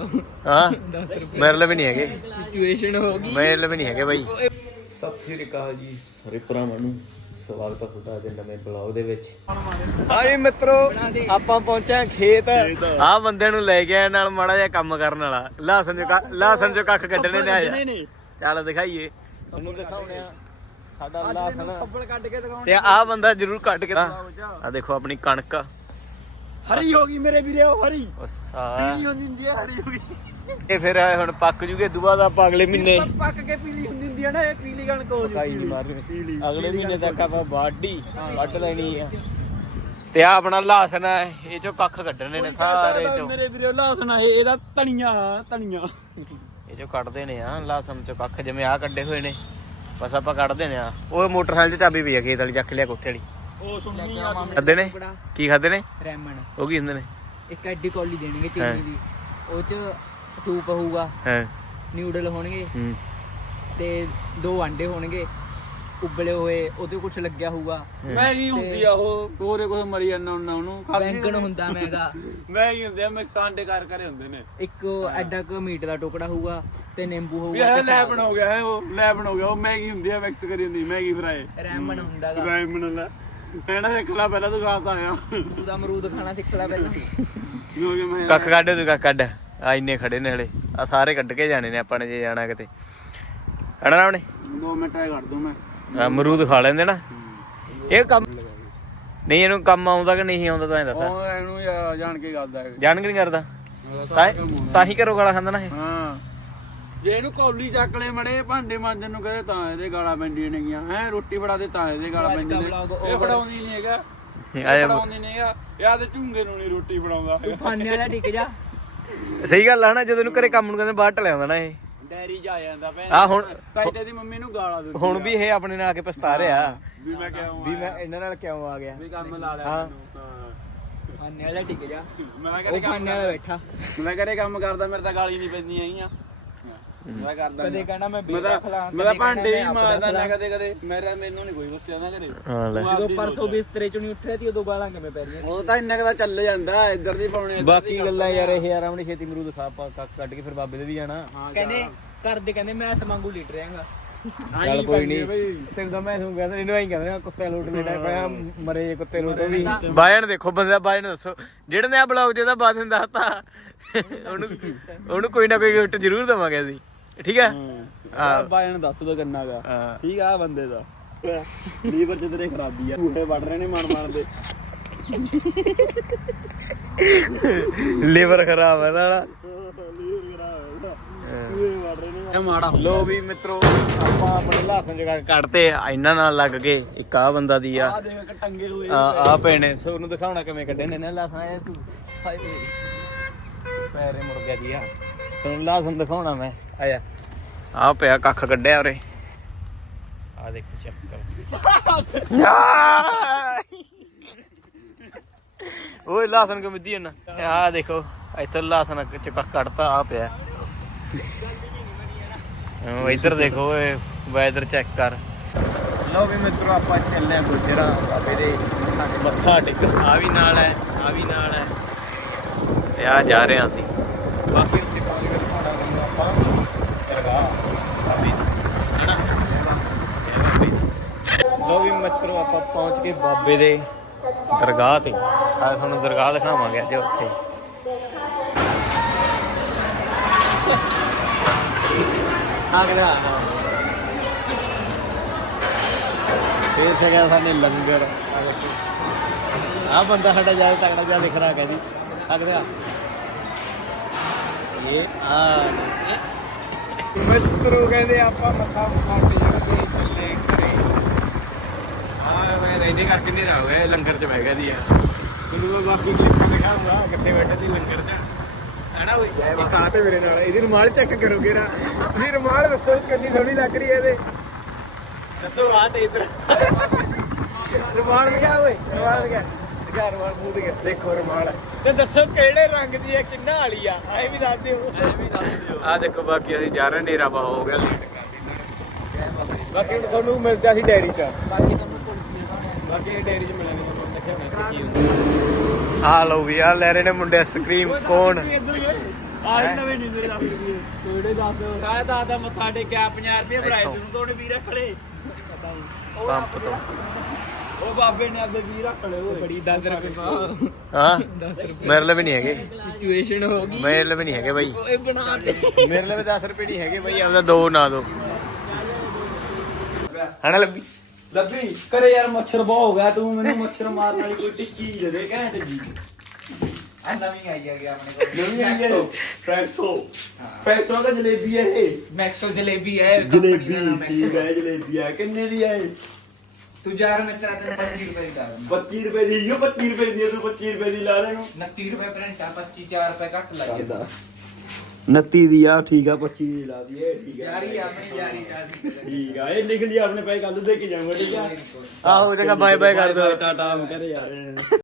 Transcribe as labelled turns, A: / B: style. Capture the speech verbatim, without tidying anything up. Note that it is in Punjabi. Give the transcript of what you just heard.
A: ਹਾਂ ਮੇਰੇ ਲਈ ਵੀ ਨਹੀਂ ਹੈਗੇ
B: ਸਿਚੁਏਸ਼ਨ ਹੋ ਗਈ
A: ਮੇਰੇ ਲਈ ਵੀ ਨਹੀਂ ਹੈਗੇ ਬਾਈ। ਸਤਿ ਸ੍ਰੀ ਅਕਾਲ ਜੀ ਸਾਰੇ ਭਰਾਵਾਂ ਨੂੰ, ਸਵਾਗਤ ਹੈ ਤੁਹਾਡਾ ਅੱਜ ਨਵੇਂ ਬਲੌਗ ਦੇ ਵਿੱਚ। ਹਾਂਜੀ ਮਿੱਤਰੋ, ਆਪਾਂ ਪਹੁੰਚੇ ਖੇਤ। ਆਹ ਬੰਦੇ ਨੂੰ ਲੈ ਗਿਆ ਨਾਲ ਮਾੜਾ ਜਿਹਾ ਕੰਮ ਕਰਨ ਵਾਲਾ, ਲਹਸਨ ਚ ਲਹਸਨ ਚ ਕੱਖ ਕੱਢਣੇ ਨੇ। ਆਇਆ ਚੱਲ ਦਿਖਾਈਏ ਤੁਹਾਨੂੰ, ਦਿਖਾਉਣੇ ਆ ਸਾਡਾ ਲਹਸਨ ਖੱਬਲ ਕੱਢ ਕੇ ਦਿਖਾਉਣੇ। ਤੇ ਆਹ ਬੰਦਾ ਜ਼ਰੂਰ ਕੱਢ ਕੇ ਆ ਦੇਖੋ ਆਪਣੀ ਕਣਕ
B: ਹਰੀ ਹੋ ਗਈ ਮੇਰੇ ਵੀਰੇ, ਉਹ ਹਰੀ
A: ਪੀਲੀ
B: ਹੁੰਦੀ ਹੁੰਦੀ ਹੈ, ਹਰੀ ਹੋ ਗਈ।
A: ਇਹ ਫਿਰ ਹੁਣ ਪੱਕ ਜੂਗੇ, ਦੁਆ ਦਾ ਆਪਾਂ ਅਗਲੇ ਮਹੀਨੇ
B: ਪੱਕ ਕੇ ਪੀਲੀ ਹੁੰਦੀ ਹੁੰਦੀ ਹੈ ਨਾ, ਇਹ ਪੀਲੀ ਕਣਕ ਹੋ ਜੂਗੀ।
A: ਅਗਲੇ ਮਹੀਨੇ ਤੱਕ ਆਪਾਂ ਵਾਢੀ ਵੱਢ ਲੈਣੀ ਆ। ਤੇ ਆ ਆਪਣਾ ਲਹਸਨ ਹੈ, ਇਹ ਚੋਂ ਕੱਖ ਕੱਢਣੇ ਨੇ ਸਾਰੇ ਚੋਂ
B: ਮੇਰੇ ਵੀਰੇ। ਲਹਸਨ ਹੈ ਇਹਦਾ, ਧਨੀਆ ਧਨੀਆ
A: ਇਹ ਚੋਂ ਕੱਢਦੇ ਨੇ ਆ ਲਹਸਨ ਚੋਂ ਕੱਖ, ਜਿਵੇਂ ਆ ਕੱਢੇ ਹੋਏ ਨੇ ਬਸ ਆਪਾਂ ਕੱਢਦੇ ਨੇ ਆ। ਉਹ ਮੋਟਰਸਾਈਕਲ 'ਚ ਚਾਬੀ ਪਈ ਆ ਖੇਤ ਵਾਲੀ, ਚੱਕ ਲਿਆ ਕੋਠੇ ਵਾਲੀ।
B: ਉਹ ਸੁਣਨੀ ਆ
A: ਖਾਦੇ ਨੇ ਕੀ ਖਾਦੇ ਨੇ
B: ਰੈਮਨ,
A: ਉਹ ਕੀ ਹੁੰਦੇ ਨੇ?
B: ਇੱਕ ਐਡੀ ਕੌਲੀ ਦੇਣਗੇ ਚੀਨੀ ਦੀ, ਉਹ ਚ ਸੂਪ ਹੋਊਗਾ,
A: ਹੈ
B: ਨਿਊਡਲ ਹੋਣਗੇ ਤੇ ਦੋ ਆਂਡੇ ਹੋਣਗੇ ਉਬਲੇ ਹੋਏ, ਉਹਦੇ ਕੁਛ ਲੱਗਿਆ ਹੋਊਗਾ। ਮੈਗੀ ਹੁੰਦੀ ਆ ਉਹ, ਉਹਦੇ ਕੋਲ ਮਰੀ ਜਾਂਦਾ ਹੁੰਦਾ ਉਹਨੂੰ। ਬੈਂਗਣ ਹੁੰਦਾ ਮੈਗਾ, ਮੈਗੀ ਹੁੰਦੇ ਆ, ਮਿਕਸ ਆਂਡੇ ਕਰ ਕਰੇ ਹੁੰਦੇ ਨੇ। ਇੱਕ ਐਡਾ ਕ ਮੀਟ ਦਾ ਟੁਕੜਾ ਹੋਊਗਾ ਤੇ ਨਿੰਬੂ ਹੋਊਗਾ। ਇਹ ਲੈਬਨ ਹੋ ਗਿਆ, ਉਹ ਲੈਬਨ ਹੋ ਗਿਆ। ਉਹ ਮੈਗੀ ਹੁੰਦੀ ਆ ਮਿਕਸ ਕਰੀ ਹੁੰਦੀ, ਮੈਗੀ ਫਰਾਈ। ਰੈਮਨ ਹੁੰਦਾਗਾ, ਰੈਮਨ ਲੈ ਕਹਿਣਾ ਸਿੱਖ ਲੈ ਪਹਿਲਾਂ, ਤੂੰ ਖਾਤਾ ਆ ਅਮਰੂਦ। ਅਮਰੂਦ ਖਾਣਾ ਸਿੱਖ ਲੈ ਪਹਿਲਾਂ।
A: ਕੱਖ ਕੱਢ ਤੂੰ ਕੱਖ ਕੱਢ, ਆ ਇੰਨੇ ਖੜੇ ਨੇ ਹਲੇ, ਆ ਸਾਰੇ ਕੱਢ ਕੇ ਜਾਣੇ ਨੇ ਆਪਾਂ ਨੇ ਜੇ ਜਾਣਾ ਕਿਤੇ। ਹਣਾ ਰਾਵਣੇ
B: ਦੋ ਮਿੰਟ ਐ ਕੱਢ ਦੂੰ ਮੈਂ।
A: ਅਮਰੂਦ ਖਾ ਲੈਂਦੇ ਨਾ। ਇਹ ਕੰਮ ਨਹੀਂ, ਇਹਨੂੰ ਕੰਮ ਆਉਂਦਾ ਕਿ ਨਹੀਂ ਆਉਂਦਾ ਤੂੰ ਐਂ ਦੱਸ।
B: ਉਹ ਇਹਨੂੰ ਜਾਣ ਕੇ ਕਰਦਾ,
A: ਜਾਣ ਕੇ ਨਹੀਂ ਕਰਦਾ ਤਾਂ ਹੀ ਘਰੋਂ ਗਾਲਾਂ ਖਾਂਦਾ ਨਾ ਇਹ।
B: ਹਾਂ, ਜੇ ਇਹਨੂੰ ਕੌਲੀ ਚੱਕ ਲੈ ਮੜੇ ਭਾਂਡੇ ਮਾਂਜਣ ਨੂੰ ਕਹੇ ਤਾਂ ਇਹਦੇ ਗਾਲਾਂ ਪੈਂਦੀਆਂ ਨੇਗੀਆਂ। ਹੈ ਰੋਟੀ ਫੜਾ ਦੇ ਤਾਂ ਇਹਦੇ ਗਾਲਾਂ ਪੈਂਦੀਆਂ ਨੇ। ਇਹ ਫੜਾਉਂਦੀ ਨਹੀਂ ਹੈਗਾ, ਫੜਾਉਂਦੀ ਨਹੀਂ ਹੈਗਾ। ਯਾਰ ਤੇ ਝੁੰਗੇ ਨੂੰ ਨਹੀਂ ਰੋਟੀ ਫੜਾਉਂਦਾ। ਫਾਨੇ ਵਾਲਾ ਟਿਕ ਜਾ।
A: ਸਹੀ ਗੱਲ ਆ ਨਾ, ਜਦੋਂ ਇਹਨੂੰ ਘਰੇ ਕੰਮ ਨੂੰ ਕਹਿੰਦੇ ਬਾਹਰ ਟਲਿਆ ਹੁੰਦਾ ਨਾ ਇਹ
B: ਡੈਰੀ ਜਾ ਜਾਂਦਾ ਭੈਣ।
A: ਆ ਹੁਣ
B: ਤਾਈ ਦੀ ਮੰਮੀ ਨੂੰ ਗਾਲਾਂ ਦਿੰਦੀ।
A: ਹੁਣ ਵੀ ਇਹ ਆਪਣੇ ਨਾਲ ਆ ਕੇ ਪਛਤਾ ਰਿਹਾ
B: ਵੀ ਮੈਂ ਕਿਉਂ
A: ਵੀ ਮੈਂ ਇਹਨਾਂ ਨਾਲ ਕਿਉਂ ਆ ਗਿਆ,
B: ਵੀ ਕੰਮ ਲਾ ਲਿਆ ਮੈਨੂੰ। ਫਾਨੇ ਵਾਲਾ ਟਿਕ ਜਾ। ਮੈਂ ਕਰੇ ਫਾਨੇ ਵਾਲਾ ਬੈਠਾ, ਮੈਂ ਕਰੇ ਕੰਮ ਕਰਦਾ, ਮੇਰੇ ਤਾਂ ਗਾਲੀ ਨਹੀਂ ਪੈਂਦੀਆਂ ਹੈਗੀਆਂ। ਮੈਂ ਕਰਦਾ ਕਦੇ ਕਹਿੰਦਾ ਮੈਂ ਮੈਂ ਤਾਂ ਭਾਂਡੇ ਵੀ ਮਾਰਦਾ ਨਾ ਕਦੇ ਕਦੇ। ਮੇਰਾ ਮੈਨੂੰ ਨਹੀਂ ਕੋਈ ਦੱਸਿਆ ਨਾ ਕਦੇ। ਜਦੋਂ ਪਰਸੋਂ ਬਿਸਤਰੇ ਚੋਂ ਨਹੀਂ ਉੱਠਿਆ ਤੀ ਉਦੋਂ ਗਾਲਾਂ ਕਿਵੇਂ ਪੈ ਰਹੀਆਂ? ਉਹ ਤਾਂ ਇੰਨਾ ਕਦਾ ਚੱਲ ਜਾਂਦਾ, ਇੱਧਰ ਦੀ ਪਾਉਣੇ।
A: ਬਾਕੀ ਗੱਲਾਂ ਯਾਰ ਇਹ ਯਾਰ ਆਪਣੀ ਛੇਤੀ ਅਮਰੂਦ ਖਾ ਪਾ ਕੱਢ ਕੇ ਫਿਰ ਬਾਬੇ ਦੇ ਵੀ ਜਾਣਾ।
B: ਕਹਿੰਦੇ ਘਰ ਦੇ ਕਹਿੰਦੇ ਮੈਂ ਵਾਂਗੂ ਲੀਟ ਰਿਆਂਗਾ।
A: ਚੱਲ ਕੋਈ ਨਹੀਂ, ਤੈਨੂੰ ਤਾਂ ਮੈਂ ਤੁਹਾਨੂੰ ਕਹਿੰਦਾ, ਇਹਨੂੰ ਐਂ ਕਹਿੰਦੇ ਕੁੱਤੇ ਲੋਟ ਲੈਣਾ ਪਿਆ, ਮਰੇ ਕੁੱਤੇ ਲੋਟ ਵੀ। ਬਾਜਣ ਦੇਖੋ ਬੰਦਾ, ਬਾਜਣ ਦੱਸੋ ਜਿਹੜੇ ਨੇ ਆ ਬਲੌਗ ਜਿਹਦਾ ਬਾਜਣ ਦੱਸਤਾ ਉਹਨੂੰ ਉਹਨੂੰ ਕੋਈ ਨਾ ਕੋਈ ਗਿਫਟ ਜ਼ਰੂਰ ਦੇਵਾਂਗੇ ਅਸੀਂ, ਠੀਕ ਹੈ?
B: ਹਾਂ, ਬਾਜਣ ਦੱਸ ਦੋ ਕਿੰਨਾ ਗਾ ਠੀਕ ਆ ਬੰਦੇ ਦਾ। ਲੀਵਰ ਚ ਤੇਰੇ ਖਰਾਬੀ ਆ, ਝੂਠੇ ਵੱਢ ਰਹੇ ਨੇ ਮਨ ਮਨ ਦੇ।
A: ਲੀਵਰ ਖਰਾਬ ਹੈ ਸਾਲਾ।
B: ਲੋ
A: ਵੀ ਮਿੱਤਰੋ, ਆਪਾਂ ਆਪਣੇ ਲਹਸਨ ਜਗਾ ਕੱਢਤੇ ਇਹਨਾਂ ਨਾਲ ਲੱਗ ਕੇ। ਇੱਕ ਆ ਬੰਦਾ ਦੀ ਆ,
B: ਟੰਗੇ ਹੋਏ
A: ਆ ਆ ਪੈਣੇ ਸੋ ਉਹਨੂੰ ਦਿਖਾਉਣਾ ਕਿਵੇਂ ਕੱਢੇ ਨੇ ਨਾ ਲਹਸਨ। ਆਇਆ ਤੂੰ ਹਾਏ ਪੈਰੇ ਮੁੜ ਗਿਆ ਜੀ। ਆ ਤੁਹਾਨੂੰ ਲਹਸਨ ਦਿਖਾਉਣਾ ਮੈਂ। ਆਇਆ ਆ ਪਿਆ ਕੱਖ ਕੱਢਿਆ ਉਰੇ, ਆ ਦੇਖੋ ਚੈੱਕ ਕਰੋ। ਓਏ ਲਹਸਨ ਕਿਵੇਂ ਮਿੱਦੀ ਨਾ, ਆ ਦੇਖੋ ਇੱਥੇ ਲਹਸਨ ਚ ਕੱਖ ਕੱਢਤਾ। ਆ ਪਿਆ ਇੱਧਰ ਦੇਖੋ, ਵੈਦਰ ਚੈੱਕ ਕਰ। ਲਓ ਵੀ ਮਿੱਤਰੋ, ਆਪਾਂ ਚੱਲੇ ਗੁਜਰਾ ਬਾਬੇ ਦੇ ਮੱਥਾ ਟੇਕਣ। ਆ ਵੀ ਨਾਲ ਹੈ, ਆ ਵੀ ਨਾਲ ਹੈ, ਤੇ ਆ ਜਾ ਰਹੇ ਹਾਂ ਅਸੀਂ। ਬਾਕੀ ਆਪਾਂ ਲਓ ਵੀ ਮਿੱਤਰੋ, ਆਪਾਂ ਪਹੁੰਚ ਗਏ ਬਾਬੇ ਦੇ ਦਰਗਾਹ ਤੇ। ਆ ਤੁਹਾਨੂੰ ਦਰਗਾਹ ਦਿਖਾਵਾਂਗੇ ਅੱਜ ਉੱਥੇ। ਫੇਰ ਸਕਿਆ ਸਾਡੇ ਲੰਗਰ। ਆ ਬੰਦਾ ਸਾਡਾ ਜਿਆਦਾ ਤਕੜਾ ਜਿਹਾ ਲਿਖ ਰਿਹਾ ਕਹਿੰਦੀ ਅਗਲਾ ਇਹ ਆ ਮਿੱਤਰੋ ਕਹਿੰਦੇ ਆਪਾਂ ਮੱਥਾ ਮੁੱਥਾ ਟੇਕ ਕੇ ਚੱਲੇ ਘਰੇ। ਆ ਮੈਂ ਇਹਦੇ ਕਰਕੇ ਨਹੀਂ ਰਹਾ ਹੋਇਆ, ਲੰਗਰ ਚ ਬਹਿ ਗਿਆ ਦੀ ਆ। ਤੁਹਾਨੂੰ ਮੈਂ ਬਾਕੀ ਕਲਿੱਪਾਂ ਦਿਖਾਉਂਗਾ ਕਿੱਥੇ ਬੈਠੇ ਸੀ ਲੰਗਰ ਚ, ਹੈਨਾ ਓਏ। ਇੱਕ ਆ ਤੇ ਮੇਰੇ ਨਾਲ ਇਹਦੀ ਰੁਮਾਲ ਚੈੱਕ ਕਰੋਗੇ ਨਾ ਤੁਸੀਂ, ਰੁਮਾਲ ਦੱਸੋ ਕਿੰਨੀ ਸੋਹਣੀ ਲੱਗ ਰਹੀ ਹੈ ਇਹਦੇ, ਦੱਸੋ। ਆ ਤੇ ਇੱਧਰ ਰੁਮਾਲ ਦਿਖਾ ਓਏ, ਰੁਮਾਲ ਦਿਖਾ ਦਿਖਾ ਰੁਮਾਲ ਮੂੰਹ ਤੇ ਦੇਖੋ ਰੁਮਾਲ, ਤੇ ਦੱਸੋ ਕਿਹੜੇ ਰੰਗ ਦੀ ਹੈ, ਕਿੰਨਾ ਵਾਲੀ ਆ, ਐ ਵੀ ਦੱਸ ਦਿਓ, ਐ ਵੀ ਦੱਸ ਦਿਓ। ਆ ਦੇਖੋ ਬਾਕੀ ਅਸੀਂ ਜਾ ਰਹੇ, ਨੇਰਾ ਬਾ ਹੋ ਗਿਆ ਲੇਟ ਕਰ। ਬਾਕੀ ਤੁਹਾਨੂੰ ਮਿਲਦਾ ਸੀ ਡੈਰੀ ਚ, ਬਾਕੀ ਤੁਹਾਨੂੰ ਬਾਕੀ ਡੈਰੀ ਚ ਮਿਲਾਂਗੇ ਤੁਹਾਨੂੰ ਦੇਖਿਆ ਮੈਂ ਕੀ ਹੁੰਦਾ। ਆ ਲਓ ਵੀ ਆ ਲੈ ਰਹੇ ਨੇ ਮੁੰਡੇ ਆਈਸਕ੍ਰੀਮ। ਕੌਣ
B: ਆਹੀ ਨਵੇਂ ਨਹੀਂ ਮੇਰੇ ਦਸ ਰੁਪਏ ਥੋੜੇ ਦਸ ਸਾਢੇ ਦਸ ਦਾ ਮੱਥਾ ਟੇਕਿਆ ਪੰਜਾਹ ਰੁਪਏ ਭਰਾਏ ਤੈਨੂੰ ਤੋੜੇ ਵੀ ਰੱਖ ਲੈ
C: ਪੰਪ ਤੋਂ
B: ਉਹ ਬਾਬੇ ਨੇ ਆਪਦੇ ਵੀ ਰੱਖ ਲਏ ਓਏ ਬੜੀ ਦਸ ਰੁਪਏ
C: ਹਾਂ ਮੇਰੇ ਲਈ ਵੀ ਨਹੀਂ ਹੈਗੇ
B: ਸਿਚੁਏਸ਼ਨ ਹੋ ਗਈ
C: ਮੇਰੇ ਲਈ ਵੀ ਨਹੀਂ ਹੈਗੇ ਬਾਈ
B: ਇਹ ਬਣਾ ਦੇ
C: ਮੇਰੇ ਲਈ ਵੀ ਦਸ ਰੁਪਏ ਨਹੀਂ ਹੈਗੇ ਬਾਈ ਆਪਦਾ ਦੋ ਨਾ ਦੋ ਹਣਾ ਲੱਭੀ
B: ਲੱਭੀ ਕਰੇ ਯਾਰ ਮੱਛਰ ਬਹੁਤ ਹੋ ਗਿਆ ਤੂੰ ਮੈਨੂੰ ਮੱਛਰ ਮਾਰਨ ਵਾਲੀ ਕੋਈ ਟਿੱਕੀ ਦੇ ਦੇ ਘੈਂਟ ਜੀ ਆ ਨਵੀਂ ਆਈ ਆ ਗਿਆ ਆਪਣੇ ਕੋਲ ਨਵੀਂ ਆਈ ਹੈ ਫੈਕਸੋ ਫੈਕਸੋ ਦਾ ਜਲੇਬੀ ਹੈ ਇਹ ਮੈਕਸੋ ਜਲੇਬੀ ਹੈ ਜਲੇਬੀ ਠੀਕ ਹੈ ਜਲੇਬੀ ਹੈ ਕਿੰਨੇ ਦੀ ਹੈ ਤੂੰ ਯਾਰ ਮੈਂ ਤੇਰਾ ਤੈਨੂੰ ਪੱਚੀ ਰੁਪਏ ਦੀ ਲਾ ਦਿੰਦਾ ਪੱਚੀ ਰੁਪਏ ਦੀ ਇਹ ਪੱਚੀ ਰੁਪਏ ਦੀ ਤੂੰ ਪੱਚੀ ਰੁਪਏ ਦੀ ਲਾ ਲੈਨੂੰ ਉਨੱਤੀ ਰੁਪਏ ਪ੍ਰਿੰਟ ਆ ਪੱਚੀ ਚਾਰ ਰੁਪਏ ਘੱਟ ਲੱਗ ਜਾਂਦਾ ਉਨੱਤੀ ਦੀ ਆ ਠੀਕ ਆ ਪੱਚੀ ਦੀ ਲਾ ਦੀ ਇਹ ਠੀਕ ਆ ਯਾਰੀ ਆਪਣੀ ਯਾਰੀ ਯਾਰੀ ਠੀਕ ਆ ਇਹ ਲਿਖ ਲਈ ਆਪਣੇ ਪੈਸੇ ਕੱਲ ਦੇ ਕੇ ਜਾਵਾਂਗੇ ਠੀਕ ਆ
C: ਆਹੋ ਜਗਾ ਬਾਏ ਬਾਏ ਕਰ ਦੋ
B: ਟਾਟਾ ਕਰੇ ਯਾਰ